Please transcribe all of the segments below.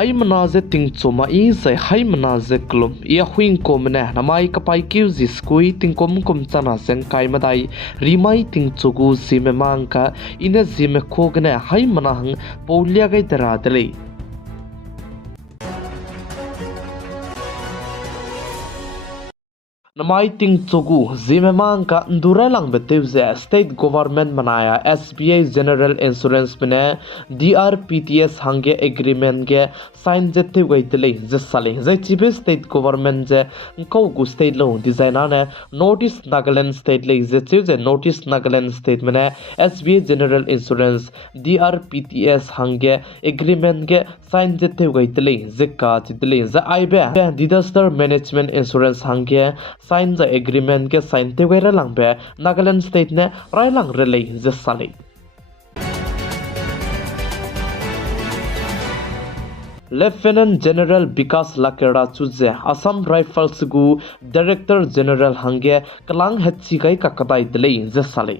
hai manaze tingchoma I zai hai manaze klum ia huing komne namai kapai kiu ziskui tingkom kom chana seng kai madai rimai tingchogu Zeme mangka ina Zeme khogne hai manahang paulia gai dara dele namai tingchogu Zeme mangka ndura lang betevze state government manaya SBI general insurance mene DRPTS hange agreement ge sign jette gaitele jesale jai chief state government je ko gu state lo designer ne notice Nagaland state le je notice Nagaland state mene SBI general insurance DRPTS hange agreement ge sign jette gaitele jekka chidle ja aibe disaster management insurance hange sign the agreement ke sign te wera langbe Nagaland state ne rai lang relay jesale Lieutenant General Bikas Lakera Chuze Assam Rifles gu Director General hange kalang hetchi kai kakadai dele jesale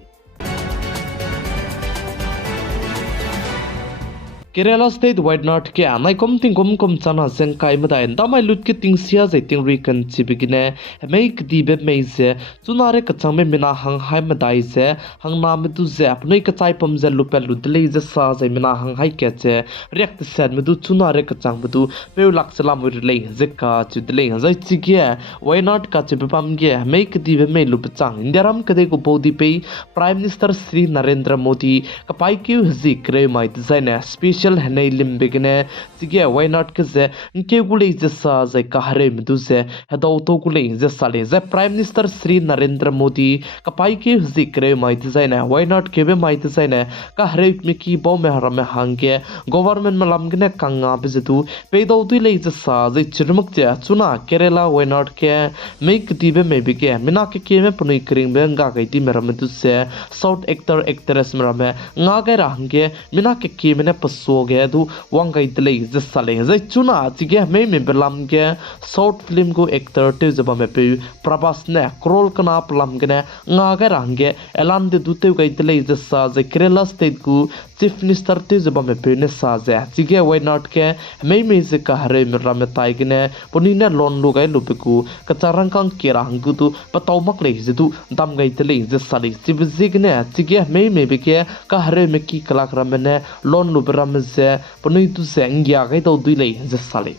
Kerala State Wayanad ke anai kom chana seng kai madai damai lut ke tingsia zaiting rikan chibigine make dibe meize chunare kachame mina hang hai madai se hang nam du ze apnoi kachai pamze lupel ludle ze sa zai mina hang hai ke che react set medu chunare kachang medu peu laksalam wirle zekka chudle zai chige Wayanad ka chibam ge make dibe me lupchang indiaram kade go bodi pe Prime Minister Sri Narendra Modi kapai ki zikre mai design special hanai limbegene tige Wayanad ke ze nke gule je sa zai kahre mdu ze hadaw to gule je sale ze Prime Minister Sri Narendra Modi kapai ke zikre mai design Wayanad ke be mai design kahre miki bo me haram hange government malam gene kanga bezetu peidaw tu le je sa zai chirmuk je chuna Kerala Wayanad ke make dibe me bige mina ke me punoi kring be nga gai ti meram tu se south actor actress meram nga gai range mina ke me ne soge du wangai dele jesale zai chuna chige me belam ge short film go actor te jaba me pe prabas ne krol kana plam gene nga ga range elan de du te gai dele jesa zai Kerala state gu chief minister te jaba me pe ne sa ja chige Wayanad ke me je ka hare me ram tai gene ponine lon lu gai lu pe ku kacharang kang kirang gu du pataw mak le je du dam gai dele jesale chibzig ne chige me be ke ka hare me ki kalak ram ne lon lu ram ze ponoi tu se ngya gai do duile je sale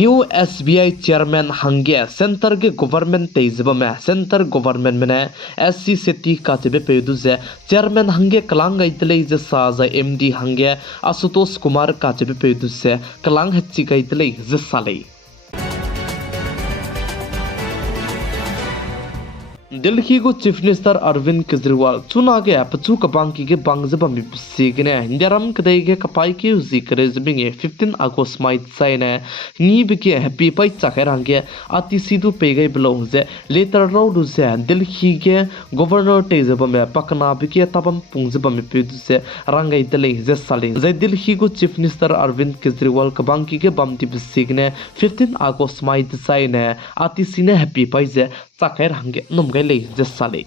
New SBI chairman hange center ke government tejba me center government mene SC seti ka tebe pedu ze chairman hange kalang gaitele je sa za MD hange Asutosh Kumar ka tebe pedu ze kalang hchi gaitele je sale Delhi go Chief Minister Arvind Kejriwal chuna ge pachu kapang ki ge bangjaba mi sigine indiaram kadai ge kapai ki zikre zbinge 15 August mai saine ni bike happy pai chakherang ge ati sidu pegai belong je later road ze Delhi ge governor te jaba me pakna bike tabam pungjaba mi pedu se rangai dele je sale je Delhi go Chief Minister Arvind Kejriwal kabang ki ge bamti bisigine 15 August mai saine ati sine happy pai je chakher hange num gai le je sale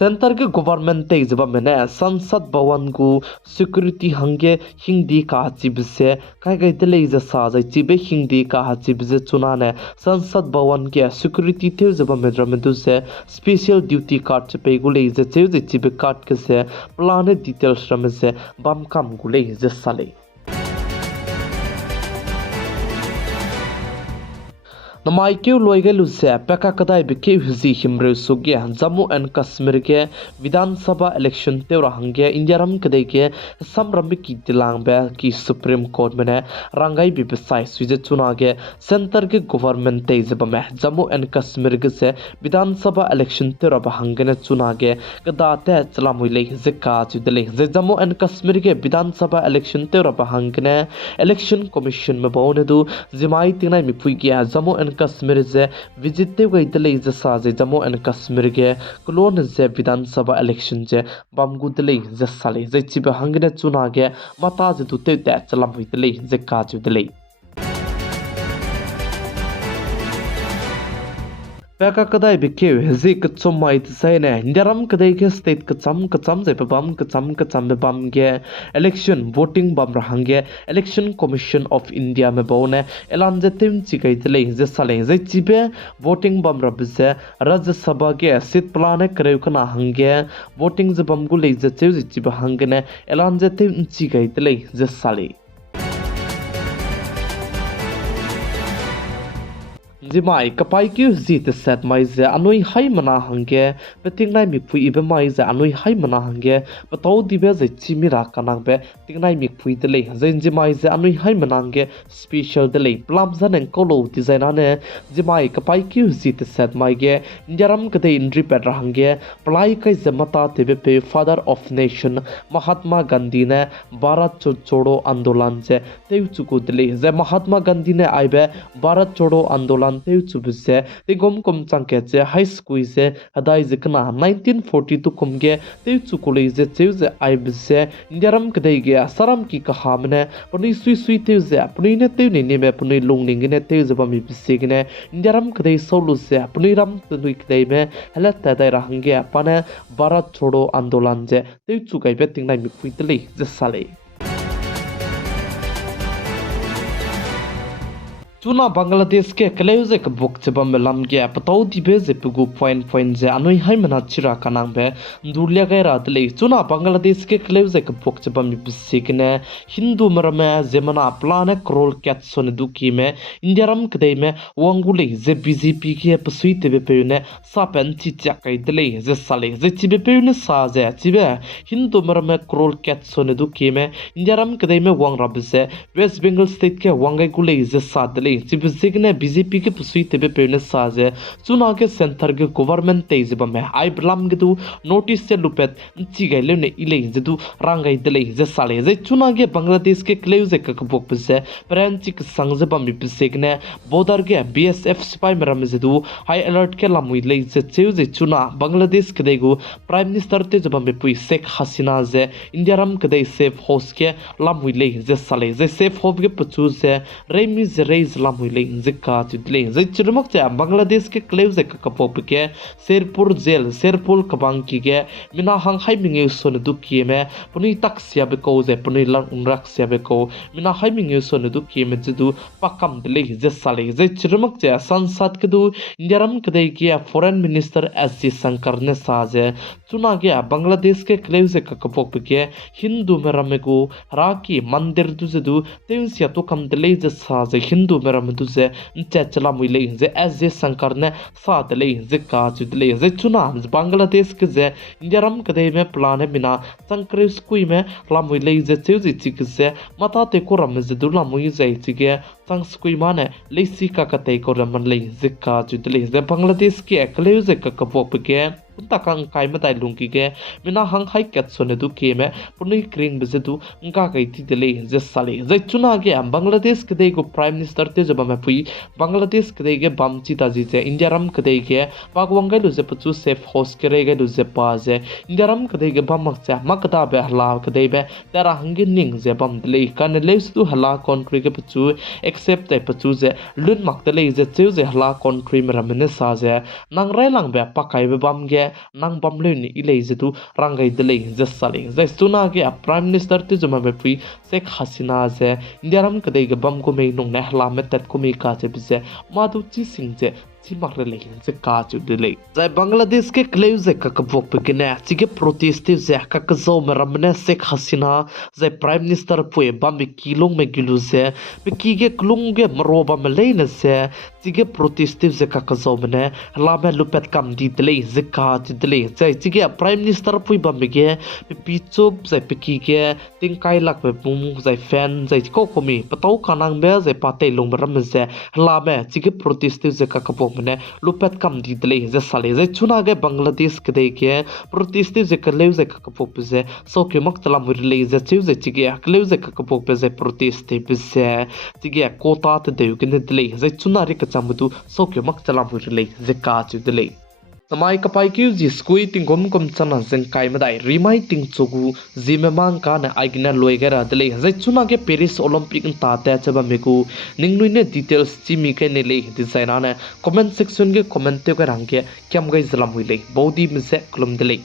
Center ke government te jaba mene Sansad Bhawan gu security hange hindi ka chibse kai gai dele je sa jai chibe hindi ka chibse chuna ne Sansad Bhawan ke security te jaba me dramendu se special duty card chepe gu le je chibe card ke se plan details ram se bam kam gu le je sale namai keu loige lu se peka kadai be ke hzi himre sugya Jammu and Kashmir ke Vidhan Sabha election te rahangge indiaram kadai ke samram ki tilang be ki Supreme Court mene rangai bi besai suije chuna ge center ke government te jaba me Jammu and Kashmir ke se Vidhan Sabha election te rahangge ne chuna ge kada te chalamui le zeka chudele je Jammu and Kashmir ke Vidhan Sabha election te rahangge ne election commission me bone du jimai tinai mi phui ge Jammu and Kashmir je visit te gai dele je sa je Jammu and Kashmir ge klon je Vidhan Sabha election je bamgu dele je sale je chibe hangne chuna ge mata je tu te chalam hui dele je ka chu dele Peka kadai bikeu zi kachom mai tsai ne ndaram kadai ke state kacham zai pabam kacham be bam ge election voting bam rahange election commission of India me bone elan je tim chi kai tle je sale je chibe voting bam rabse Rajya Sabha ge sit plane kreu kana hange voting je bam gu le je cheu ji chiba hange ne elan je tim chi kai tle je sale Zimai kapai kyu zit set mai ze anoi hai mana hange betingnai mi phui ibe mai ze anoi hai mana hange patau dibe ze chimira kanang be tingnai mi phui dele zen zimai ze anoi hai mana hange special dele plam zan en kolo design ane zimai kapai kyu zit set mai ge njaram kade indri petra hange plai kai zamata tebe pe father of nation Mahatma Gandhi ne Bharat chodo andolan je teu chuku dele ze Mahatma Gandhi ne aibe Bharat chodo andolan teu chubse te gom kom changke che high school se hadai je kana 1942 komge teu chukule je cheuze aibse indiaram kadai ge saram ki kahamne puni sui teu je puni ne teu ne me puni longning ne teu je bami bisig ne indiaram kadai solu se puni ram tui kadai me halat ta dai rahange apane Bharat chodo andolan je teu chukai be tingnai mi puitele je sale Chuna Bangladesh ke kaleuze ke bok cheba melam ge patau dibe je pugu point je anoi hai mana chira kanang be durlia ga rat le chuna Bangladesh ke kaleuze ke bok cheba mi bisikne Hindu marame zemana plane krol kat son duki me indiaram kdai me wangule je BJP ke pasui tebe peune sapen chi cha kai dele je sale je chibe peune sa je chibe Hindu marame krol kat son duki me indiaram kdai me wang rabse West Bengal state ke wangai gule je sa dele Signe BJP ke pusui tebe pene saje chuna ke center ke government te jiba me ai blam ge du notice se lupet chi gai le ne ile je du rangai dele je sale je chuna ge Bangladesh ke kleuze ka bok pse branch ke sangje ba mi signe border ge BSF spy meram je du high alert ke lamui le je cheu je chuna Bangladesh ke degu prime minister te jiba me pui Sheikh Hasina je India ram ke dei safe house ke lamui le je sale je safe house ke puchu se remi je reis lamule zikka tudle zichrumak cha Bangladesh ke kleuze ka kapop ke Sherpur jail Sherpur kabang ki ge mina hang hai minge son du ki me puni taksya be ko je puni lang unrak sya be ko mina hai minge son du ki me ju pakam dile je sale zichrumak cha sansad ke du indiaram ke dei ki foreign minister SC Shankar ne saje chuna ge Bangladesh ke kleuze ka kapop ke Hindu merame ko raki mandir du je du tensia to kam dile je saje Hindu meram du je chachla muile je SC Shankar ne saat le je ka chudle je chuna Bangladesh ke je indiaram kadai me plan bina sankre skui me la muile je cheuji chik je mata te ko ram je du la mui je chige sang skui mane le si ka ka te ko ram le je ka chudle je Bangladesh ke ekle je ka kapop ke takang kai matai lungki ge mina hang hai kat sone du ke me puni kring be du nga kai ti dele je sale je chuna ge Bangladesh ke go prime minister te jaba me pui Bangladesh ke ge bam chi ta ji je India ram ke ge bagwang ge lu je pachu safe house ke re ge lu je pa je India ram ke ge bam mak cha makta be hala ke be tara hangin ning je bam dele kan le su hala country ke pachu except te pachu je lun mak dele je cheu je hala country me ramene sa je nang rai lang be pakai be bam ge nang bamle ni ile je tu rangai dele je sale je suna ge prime minister te jama be pui Sheikh Hasina je indiaram kade ge bam ko me nong na hla me tat ko me ka je bise ma du chi sing je Simakre le je ka chu dele zai Bangladesh ke kleuze ka kapok pe ke na chige protest je ka ka zo me ramne Sheikh Hasina zai prime minister pui bam be kilong me gilu je be ki ge klung ge maro ba me le ne se chige protest je ka ka zo me la me lupet kam di dele je ka chu dele zai chige prime minister pui bam be ge be pi chop zai pe ki ge ting kai lak be pum zai fan zai ko komi patau kanang be zai pa te long ram je la me chige protest je ka kapok mane lupet kam di dele je sale je chuna ge Bangladesh ke de ke protest je ka leu je ka kapok je so ke mak tala mur le je cheu je chige leu je ka kapok je protest be se chige kota te de ke ne dele je chuna ri ka chamdu so ke mak tala mur le je ka chu dele Namai kapai kiu ji skui ting kom chana zeng kai madai rimai ting chogu Zeme mang ka na aigina loigera dele zai chuna ke Paris Olympic ta ta chaba meku ningnui ne details chi mi ke ne le design na comment section ke comment te ka rang ke kyam gai zlam hui le bodi mi se klum dele